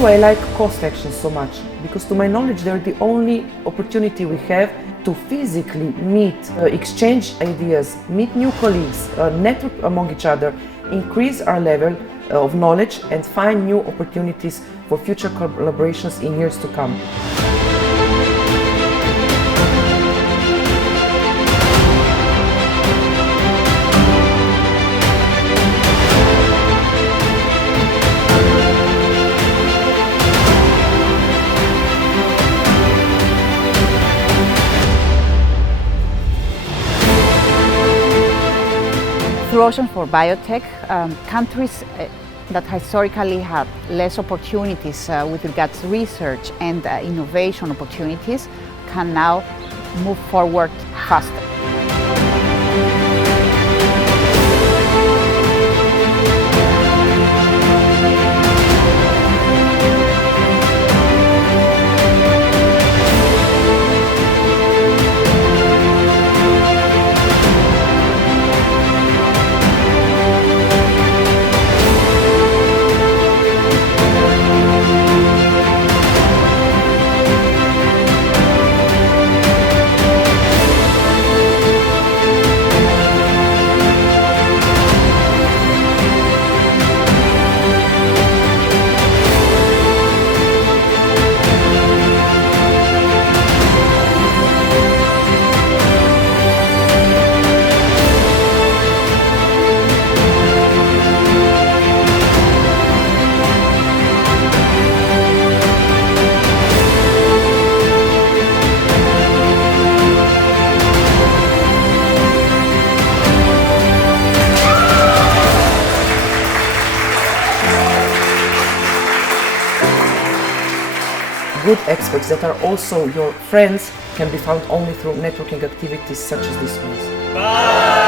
do I like COST Action so much? Because to my knowledge, they're the only opportunity we have to physically meet, exchange ideas, meet new colleagues, network among each other, increase our level of knowledge and find new opportunities for future collaborations in years to come. Through Ocean4Biotech, countries that historically had less opportunities with regards to research and innovation opportunities can now move forward faster. Good experts that are also your friends can be found only through networking activities such as these ones.